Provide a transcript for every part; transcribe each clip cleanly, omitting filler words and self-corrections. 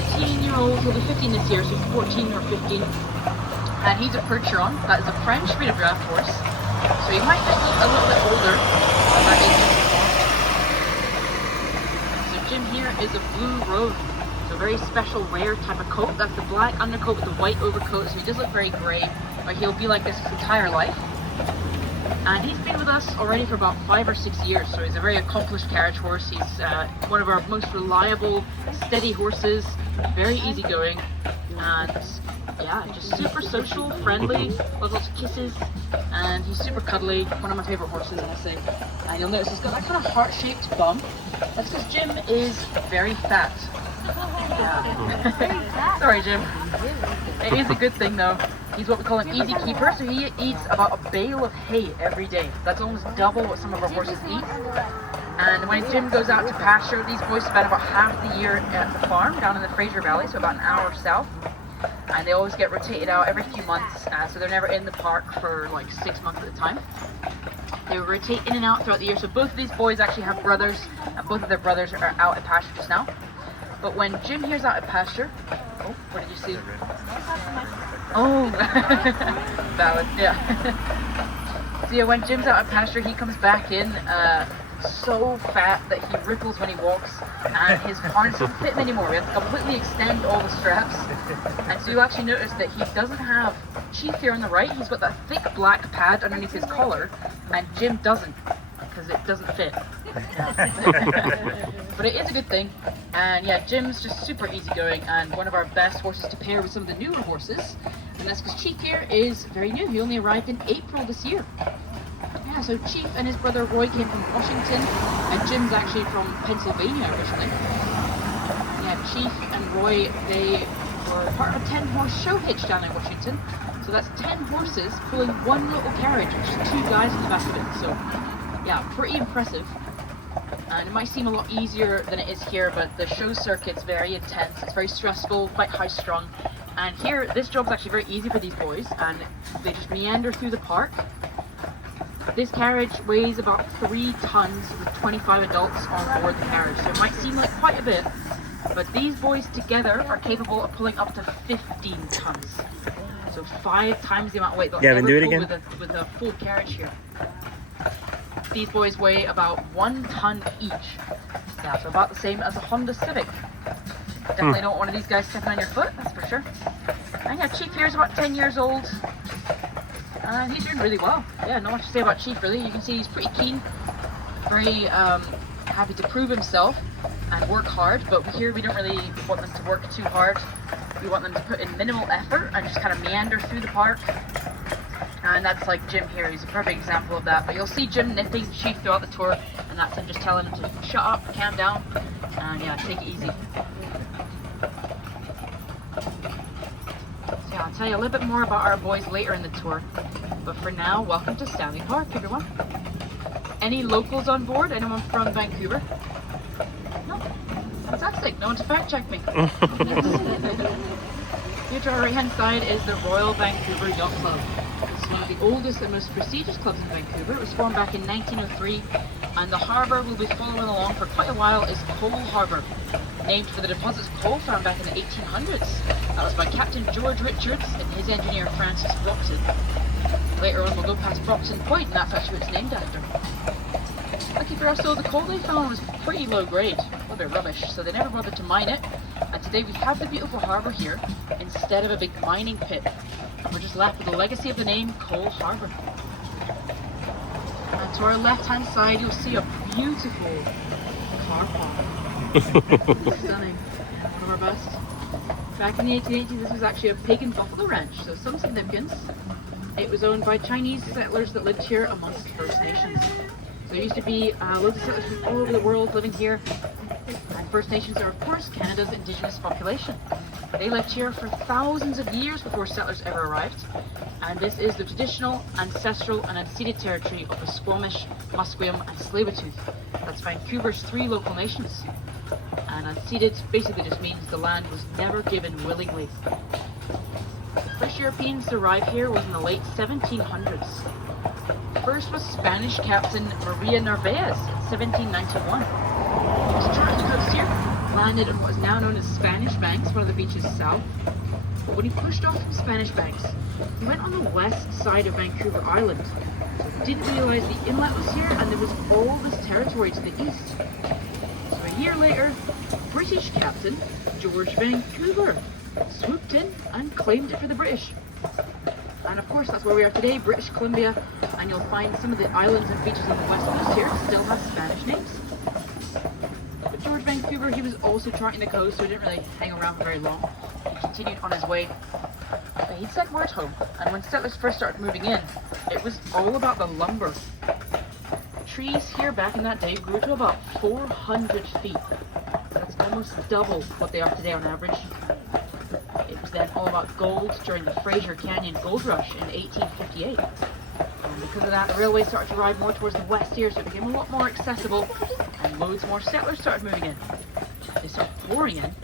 14-year-old, he'll be 15 this year, so 14 or 15. And he's a Percheron. That is a French breed of draft horse. So he might just look a little bit older than that age. So Jim here is a blue roan. So a very special, rare type of coat. That's the black undercoat with the white overcoat. So he does look very grey, but he'll be like this his entire life. And he's been with us already for about 5 or 6 years, so he's a very accomplished carriage horse. He's one of our most reliable, steady horses, very easygoing, and yeah, just super social, friendly, loves lots of kisses, and he's super cuddly, one of my favourite horses, I must say. And you'll notice he's got that kind of heart-shaped bum. That's because Jim is very fat. Yeah. Sorry, Jim. It is a good thing though. He's what we call an easy keeper, so he eats about a bale of hay every day. That's almost double what some of our horses eat. And when Jim goes out to pasture, these boys spend about half the year at the farm down in the Fraser Valley, so about an hour south. And they always get rotated out every few months, so they're never in the park for like 6 months at a time. They rotate in and out throughout the year, so both of these boys actually have brothers, and both of their brothers are out at pasture just now. But when Jim here's out at pasture, oh, what did you see? Oh, valid, yeah. So yeah, when Jim's out at pasture, he comes back in so fat that he ripples when he walks, and his harness doesn't fit him anymore. We have to completely extend all the straps. And so you'll actually notice that he doesn't have Chief here on the right. He's got that thick black pad underneath his collar, and Jim doesn't, because it doesn't fit. But it is a good thing. And yeah, Jim's just super easygoing and one of our best horses to pair with some of the newer horses. And that's because Chief here is very new. He only arrived in April this year. Yeah, so Chief and his brother Roy came from Washington, and Jim's actually from Pennsylvania originally. Yeah, Chief and Roy, they were part of a 10-horse show hitch down in Washington. So that's 10 horses pulling one little carriage, which is 2 guys in the back of it. So yeah, pretty impressive. And it might seem a lot easier than it is here, but the show circuit's very intense, it's very stressful, quite high-strung. And here, this job's actually very easy for these boys, and they just meander through the park. This carriage weighs about 3 tons with 25 adults on board the carriage, so it might seem like quite a bit, but these boys together are capable of pulling up to 15 tons. So 5 times the amount of weight they'll ever pull with a full carriage here. These boys weigh about 1 ton each. Yeah, so about the same as a Honda Civic. Definitely don't want one of these guys stepping on your foot, that's for sure. And yeah, Chief here is about 10 years old. And he's doing really well. Yeah, not much to say about Chief really. You can see he's pretty keen, very happy to prove himself and work hard. But here we don't really want them to work too hard. We want them to put in minimal effort and just kind of meander through the park. And that's like Jim here, he's a perfect example of that. But you'll see Jim nipping Chief throughout the tour, and that's him just telling him to shut up, calm down, and yeah, take it easy. So yeah, I'll tell you a little bit more about our boys later in the tour. But for now, welcome to Stanley Park, everyone. Any locals on board? Anyone from Vancouver? No? Fantastic, no one to fact check me. Here to our right hand side is the Royal Vancouver Yacht Club. It's one of the oldest and most prestigious clubs in Vancouver. It was formed back in 1903, and the harbour we'll be following along for quite a while is Coal Harbour, named for the deposits of coal found back in the 1800s. That was by Captain George Richards and his engineer Francis Brockton. Later on we'll go past Brockton Point, and that's actually what it's named after. Lucky for us though, the coal they found was pretty low grade, a little bit rubbish, so they never bothered to mine it. And today we have the beautiful harbour here instead of a big mining pit. And we're just left with the legacy of the name Coal Harbour. And to our left hand side you'll see a beautiful car park. Stunning. One of our best. Back in the 1880s this was actually a pig and buffalo ranch, so some significance. It was owned by Chinese settlers that lived here amongst First Nations. So there used to be loads of settlers from all over the world living here. And First Nations are, of course, Canada's indigenous population. They lived here for thousands of years before settlers ever arrived. And this is the traditional, ancestral and unceded territory of the Squamish, Musqueam and Tsleil-Waututh. That's Vancouver's 3 local nations. And unceded basically just means the land was never given willingly. The first Europeans to arrive here was in the late 1700s. First was Spanish Captain Maria Narvaez in 1791. To chart the coast here, landed on what is now known as Spanish Banks, one of the beaches south. But when he pushed off from Spanish Banks, he went on the west side of Vancouver Island. So he didn't realise the inlet was here and there was all this territory to the east. So a year later, British captain George Vancouver swooped in and claimed it for the British. And of course that's where we are today, British Columbia, and you'll find some of the islands and beaches on the west coast here still have Spanish names. But George Vancouver, he was also charting the coast, so he didn't really hang around for very long. He continued on his way. But he'd sent word home, and when settlers first started moving in, it was all about the lumber. Trees here back in that day grew to about 400 feet. That's almost double what they are today on average. It was then all about gold during the Fraser Canyon Gold Rush in 1858. And because of that, the railway started to ride more towards the west here, so it became a lot more accessible, and loads more settlers started moving in. They started pouring in,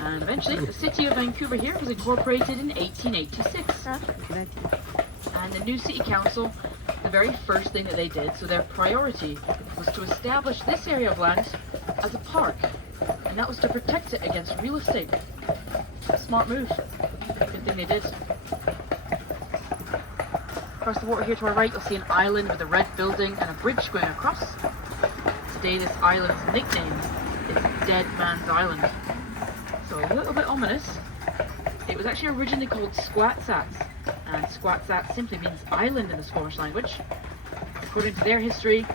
and eventually the city of Vancouver here was incorporated in 1886. And the new city council, the very first thing that they did, so their priority was to establish this area of land as a park, and that was to protect it against real estate. Smart move. Good thing they did. Across the water here to our right, you'll see an island with a red building and a bridge going across. Today this island's nickname is Dead Man's Island. So a little bit ominous. It was actually originally called Squatsats, and Squatsats simply means island in the Squamish language. According to their history,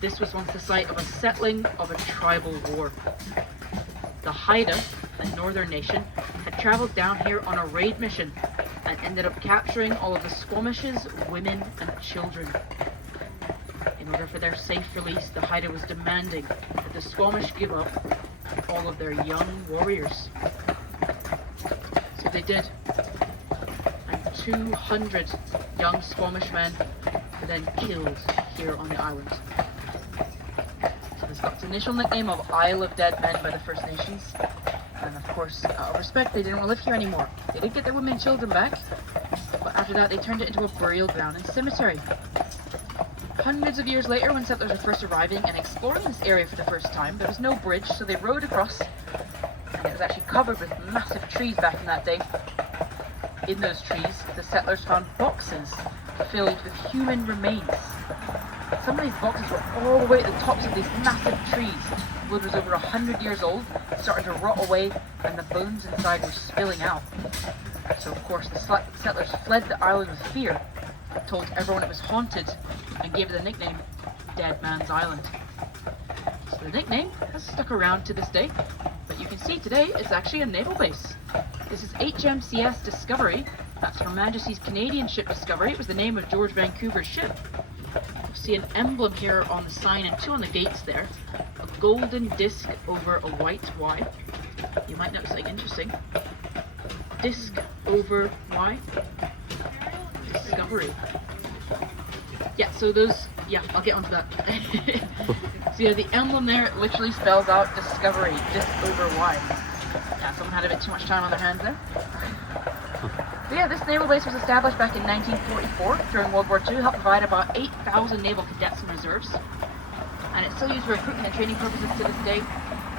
this was once the site of a settling of a tribal war. The Haida, a northern nation, had travelled down here on a raid mission and ended up capturing all of the Squamish's women and children. In order for their safe release, the Haida was demanding that the Squamish give up all of their young warriors. So they did. And 200 young Squamish men were then killed here on the island. So this got its initial nickname of Isle of Dead Men by the First Nations. And of course, out of respect, they didn't want to live here anymore. They did get their women and children back, but after that they turned it into a burial ground and cemetery. Hundreds of years later, when settlers were first arriving and exploring this area for the first time, there was no bridge, so they rode across, and it was actually covered with massive trees back in that day. In those trees, the settlers found boxes filled with human remains. Some of these boxes were all the way at the tops of these massive trees. Wood was over 100 years old, starting to rot away, and the bones inside were spilling out. So of course the settlers fled the island with fear, told everyone it was haunted, and gave it the nickname Dead Man's Island. So the nickname has stuck around to this day, but you can see today it's actually a naval base. This is HMCS Discovery. That's Her Majesty's Canadian ship Discovery. It was the name of George Vancouver's ship. You'll see an emblem here on the sign and two on the gates there. A golden disc over a white Y. You might notice something interesting. Disc over Y. Discovery. Yeah, so those, yeah, I'll get onto that. So yeah, the emblem there, it literally spells out Discovery, disc over Y. Yeah, someone had a bit too much time on their hands there. But yeah, this naval base was established back in 1944 during World War II, helped provide about 8,000 naval cadets and reserves. And it's still used for recruitment and training purposes to this day.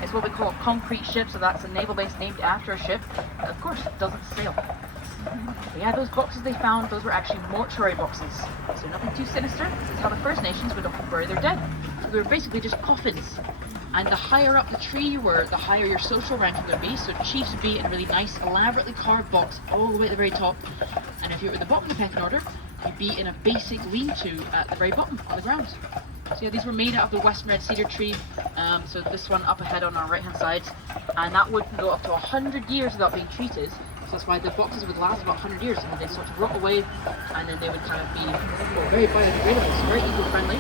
It's what we call a concrete ship, so that's a naval base named after a ship that of course doesn't sail. But yeah, those boxes they found, those were actually mortuary boxes. So nothing too sinister. This is how the First Nations would often bury their dead. So they were basically just coffins. And the higher up the tree you were, the higher your social ranking would be. So chiefs would be in a really nice, elaborately carved box all the way at the very top. And if you were at the bottom of the pecking order, you'd be in a basic lean-to at the very bottom on the ground. So yeah, these were made out of the Western Red Cedar tree. So this one up ahead on our right-hand side. And that wood can go up to 100 years without being treated. So that's why the boxes would last about 100 years, and they'd start to rot away, and then they would kind of be very biodegradable, so very eco-friendly.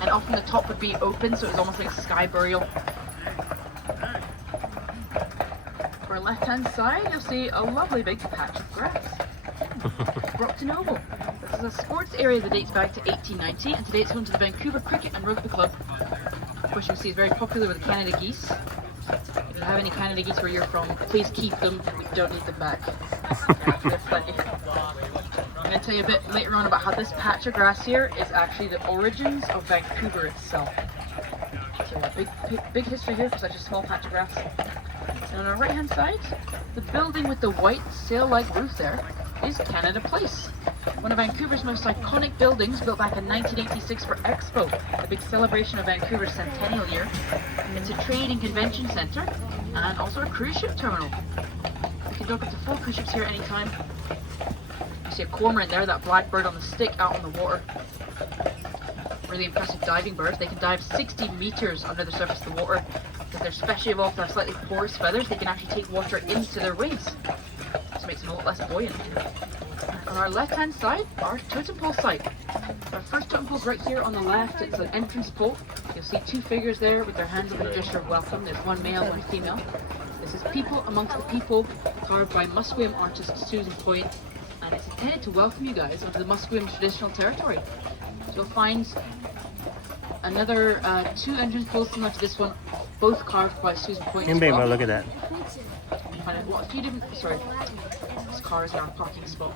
And often the top would be open, so it was almost like a sky burial. For our left-hand side, you'll see a lovely big patch of grass. Brockton Oval. This is a sports area that dates back to 1890, and today it's home to the Vancouver Cricket and Rugby Club, which you can see is very popular with the Canada geese. If you have any Canada geese where you're from, please keep them. We don't need them back. Yeah, there's plenty. I'm going to tell you a bit later on about how this patch of grass here is actually the origins of Vancouver itself. So Big history here for such a small patch of grass. And on our right hand side, the building with the white sail-like roof there is Canada Place, one of Vancouver's most iconic buildings, built back in 1986 for Expo, a big celebration of Vancouver's centennial year. It's a trade and convention centre and also a cruise ship terminal. You can dock up to 4 cruise ships here at any time. You see a cormorant there, that black bird on the stick out on the water. Really impressive diving birds. They can dive 60 meters under the surface of the water. Because they're specially evolved to have slightly porous feathers, they can actually take water into their wings. This makes them a lot less buoyant. On our left hand side, our totem pole site. Our first totem pole is right here on the left. It's an entrance pole. You'll see 2 figures there with their hands up in a gesture of welcome. There's one male, one female. This is People Amongst the People, carved by Musqueam artist Susan Point. And it's intended to welcome you guys onto the Musqueam traditional territory. So you'll find another 2 entrance poles similar to this one, both carved by Susan Point as well. Look at that. And a few different, sorry, this car is in our parking spot.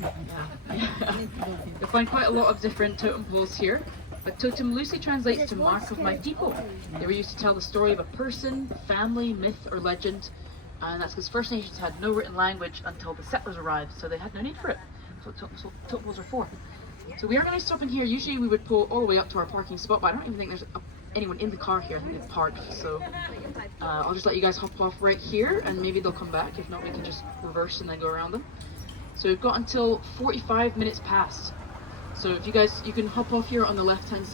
Yeah. You'll find quite a lot of different totem poles here, but totem loosely translates to mark of my people. They were used to tell the story of a person, family, myth or legend, and that's because First Nations had no written language until the settlers arrived, so they had no need for it. So totem poles are for. So we are going to stop in here. Usually we would pull all the way up to our parking spot, but I don't even think there's anyone in the car here. I think they've parked, so I'll just let you guys hop off right here and maybe they'll come back. If not, we can just reverse and then go around them. So we've got until 45 minutes past. So if you guys, you can hop off here on the left hand side.